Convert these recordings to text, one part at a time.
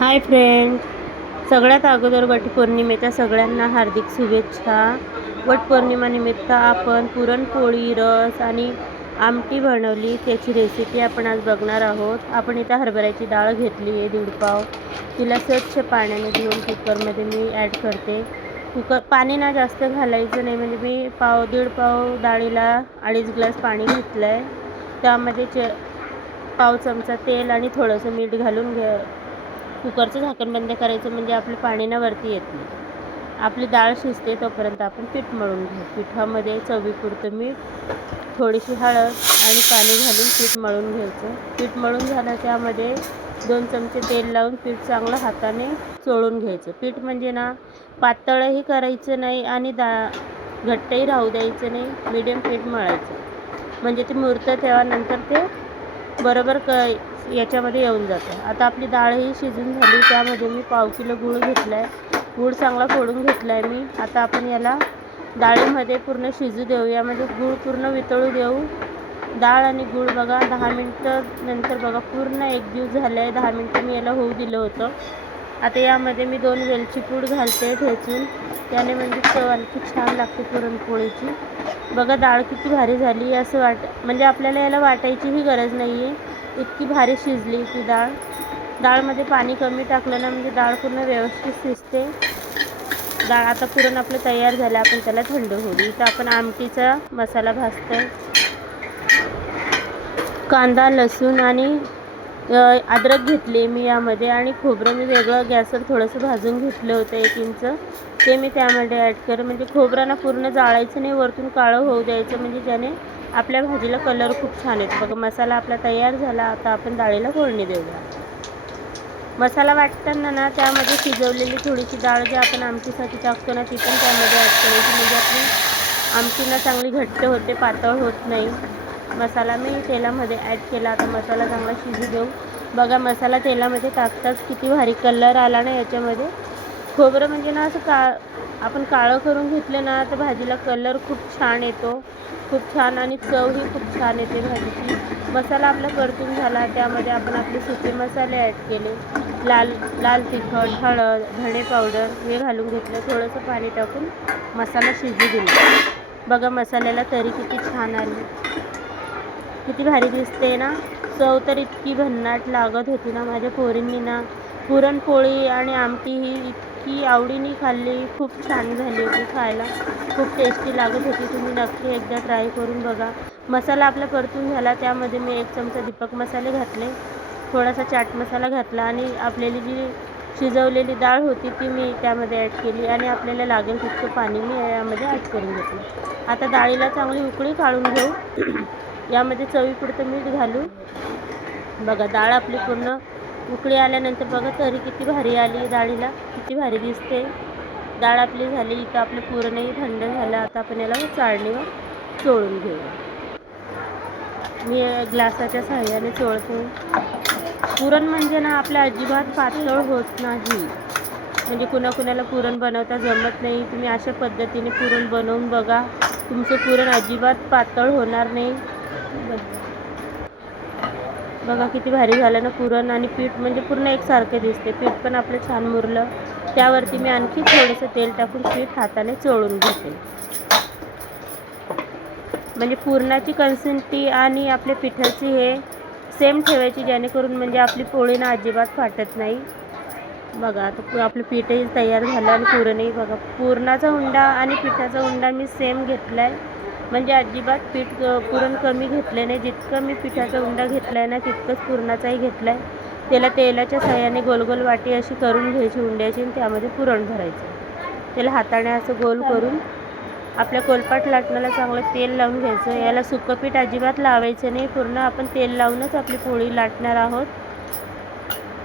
Hi friend, सगळ्यात अगोदर वटपौर्णिमेच्या सगळ्यांना हार्दिक शुभेच्छा. वटपौर्णिमेनिमित्त आपण पुरणपोळी, रस आणि आमटी बनवली. त्याची रेसिपी आपण आज बघणार आहोत. आपण इथं हरभऱ्याची डाळ घेतली आहे 1.5 पाव. तिला स्वच्छ पाण्याने धुवून कुकरमध्ये मी ॲड करते. पाणी ना जास्त घालायचं नाही, म्हणजे मी 1.5 पाव डाळीला 2.5 ग्लास पाणी घेतलं आहे. त्यामध्ये पाव चमचा तेल आणि थोडंसं मीठ घालून कुकरचं झाकण बंद करायचं, म्हणजे आपलं पाणी ना वरती येत नाही. आपली डाळ शिजते तोपर्यंत आपण पीठ मळून घेऊ. पिठामध्ये चवीपुरतं मीठ, थोडीशी हळद आणि पाणी घालून पीठ मळून घ्यायचं. पीठ मळून झालं त्यामध्ये 2 चमचे तेल लावून पीठ चांगलं हाताने चोळून घ्यायचं. पीठ म्हणजे ना पातळही करायचं नाही आणि घट्टही राहू द्यायचं नाही, मीडियम पीठ मळायचं, म्हणजे ते मुरतं तेव्हा नंतर ते बरोबर याच्यामध्ये येऊन जातं. आता आपली डाळ ही शिजून झाली. त्यामध्ये मी 1 किलो गूळ घेतला आहे. गूळ चांगला फोडून घेतला आहे मी. आता आपण याला डाळीमध्ये पूर्ण शिजू देऊ. यामध्ये गूळ पूर्ण वितळू देऊ. डाळ आणि गूळ बघा 10 मिनटं नंतर बघा पूर्ण एकजीव झालं आहे. 10 मिनटं मी याला होऊ दिलं होतं. आता यामध्ये मी 2 वेलची पूड घालते ठेचून. त्याने म्हणजे चव आणखी छान लागते पुरणपोळीची. बघा डाळ किती भारी झाली. असं म्हणजे आपल्याला याला वाटायचीही गरज नाही आहे, इतकी भारी शिजली ती डाळ. डाळमध्ये पाणी कमी टाकलं ना, म्हणजे डाळ पूर्ण व्यवस्थित शिजते. डाळ आता पुरण आपलं तयार झालं. आपण त्याला थंड होऊ. इथं आपण आमटीचा मसाला भाजतो. कांदा, लसूण आणि अद्रक घेतली मी यामध्ये, आणि खोबरं मी वेगळं गॅसवर थोडंसं भाजून घेतलं होतं 1 इंच. ते मी त्यामध्ये ॲड कर, म्हणजे खोबरं ना पूर्ण जाळायचं नाही, वरतून काळं होऊ द्यायचं, म्हणजे ज्याने आपल्या भाजीला कलर खूप छान येतो. बघा मसाला आपला तयार झाला. आता आपण डाळीला फोडणी देऊया. मसाला वाटताना ना त्यामध्ये शिजवलेली थोडीशी डाळ जी आपण आमटीसाठी टाकतो ना, ती पण त्यामध्ये ॲड करायची, म्हणजे आपली आमटी ना चांगली घट्ट होते, पातळ होत नाही. मसाला मी तेलामध्ये ॲड केला. आता मसाला चांगला शिजू देऊ. बघा मसाला तेलामध्ये टाकताच किती भारी कलर आला ना याच्यामध्ये. खोबरं म्हणजे ना असं आपण काळं करून घेतलं ना तर भाजीला कलर खूप छान येतो, खूप छान, आणि चवही खूप छान येते भाजीची. मसाला आपला परतून झाला. त्यामध्ये आपण आपले सुके मसाले ॲड केले. लाल तिखट, हळद, धणे पावडर हे घालून घेतलं. थोडंसं पाणी टाकून मसाला शिजू दिला. बघा मसाल्याला तरी किती छान आली, किती भारी दिसते ना. चव तर इतकी भन्नाट लागत होती ना. माझ्या पोरींनी ना पुरणपोळी आणि आमटी ही इतकी आवडीने खाल्ली. खूप छान झाली होती खायला, खूप टेस्टी लागत होती. तुम्ही नक्की एकदा ट्राय करून बघा. मसाला आपला परतून झाला. त्यामध्ये मी 1 चमचा दीपक मसाले घातले, थोडासा चाट मसाला घातला, आणि आपल्याली जी शिजवलेली डाळ होती ती मी त्यामध्ये ॲड केली, आणि आपल्याला लागेल तितकं पाणी मी यामध्ये ॲड करून घेतलं. आता डाळीला चांगली उकळी काढून घेऊ. यामध्ये चवीपुरतं मीठ घालू. बघा डाळ आपली पूर्ण उकळी आल्यानंतर बघा तरी किती भारी आली. डाळीला किती भारी दिसते. डाळ आपली झाली. इथं आपलं पुरणही थंड झालं. आता आपण याला चाळणीवर चोळून घेऊया. मी ग्लासाच्या सहाय्याने चोळतो. पुरण म्हणजे ना आपल्या अजिबात पातळ होत नाही, म्हणजे कुणाकुणाला पुरण बनवता जमत नाही. तुम्ही अशा पद्धतीने पुरण बनवून बघा, तुमचं पुरण अजिबात पातळ होणार नाही. बघा किती भारी झालं ना पुरण, आणि पीठ म्हणजे पूर्ण एकसारखे दिसते. पीठ पण आपलं छान मुरलं. त्यावरती मी आणखी थोडंसं तेल टाकून पीठ हाताने चोळून घेते, म्हणजे पुरणाची कन्सिस्टन्सी आणि आपल्या पिठाची हे सेम ठेवायची, जेणेकरून म्हणजे आपली पोळी ना अजिबात फाटत नाही. बघा आता आपलं पीठही तयार झालं, आणि पुरणही बघा. पुरणाचा उंडा आणि पिठाचा उंडा मी सेम घेतला आहे, म्हणजे अजिबात पुरण कमी घेतलं नाही. जितकं मी पिठाचा उंडा घेतला आहे ना, तितकंच पुरणाचाही घेतला आहे. त्याला तेलाच्या साह्याने गोल वाटी अशी करून घ्यायची उंड्याची, आणि त्यामध्ये पुरण भरायचं. त्याला हाताने असं गोल करून आपल्या कोलपाट लाटणाला चांगलं तेल लावून घ्यायचं. याला सुकं पीठ अजिबात लावायचं नाही, पूर्ण आपण तेल लावूनच आपली पोळी लाटणार आहोत.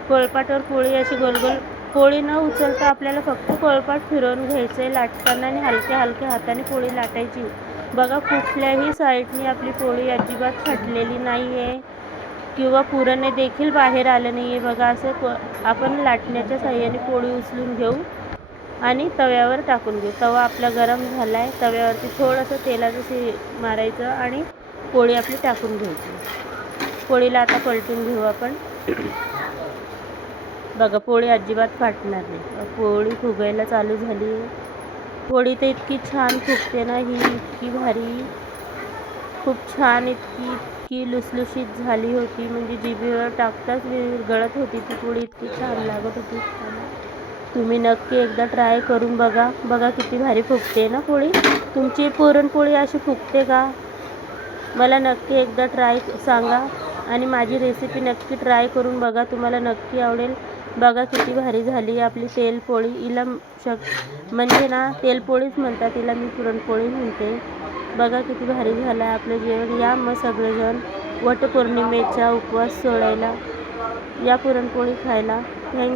कोळपाटावर पोळी अशी गोल पोळी न उचलता आपल्याला फक्त कोळपाट फिरवून घ्यायचं आहे लाटताना, आणि हलक्या हाताने पोळी लाटायची. बघा कुठल्याही साईडनी आपली पोळी अजिबात फाटलेली नाही आहे, किंवा पुरण देखील बाहेर आलं नाही आहे. बघा असं आपण लाटण्याच्या साह्याने पोळी उचलून घेऊ आणि तव्यावर टाकून घेऊ. तवा आपला गरम झाला आहे. तव्यावरती थोडंसं तेलाचं मारायचं आणि पोळी आपली टाकून घ्यायची. पोळीला आता पलटून घेऊ आपण. बघा पोळी अजिबात फाटणार नाही. पोळी फुगायला चालू झाली. पोळी तर इतकी छान फुगते ना, ही इतकी भारी, खूप छान, इतकी लुसलुशीत झाली होती, म्हणजे जिभेवर टाकताच विरघळत होती ती पोळी, इतकी छान लागत होती खायला. तुम्ही नक्की एकदा ट्राय करून बघा. बघा किती भारी फुगते ना पोळी. तुमची पुरणपोळी अशी फुगते का? मला नक्की एकदा ट्राय सांगा आणि माझी रेसिपी नक्की ट्राय करून बघा, तुम्हाला नक्की आवडेल. बघा किती भारी झाली आपली तेलपोळी. हिला म्हणजे ना तेलपोळीच म्हणतात, तिला मी पुरणपोळी म्हणते. बघा किती भारी झालं आहे आपलं जेवण. या मग सगळेजण वटपौर्णिमेचा उपवास सोडायला या पुरणपोळी खायला. थँक्यू.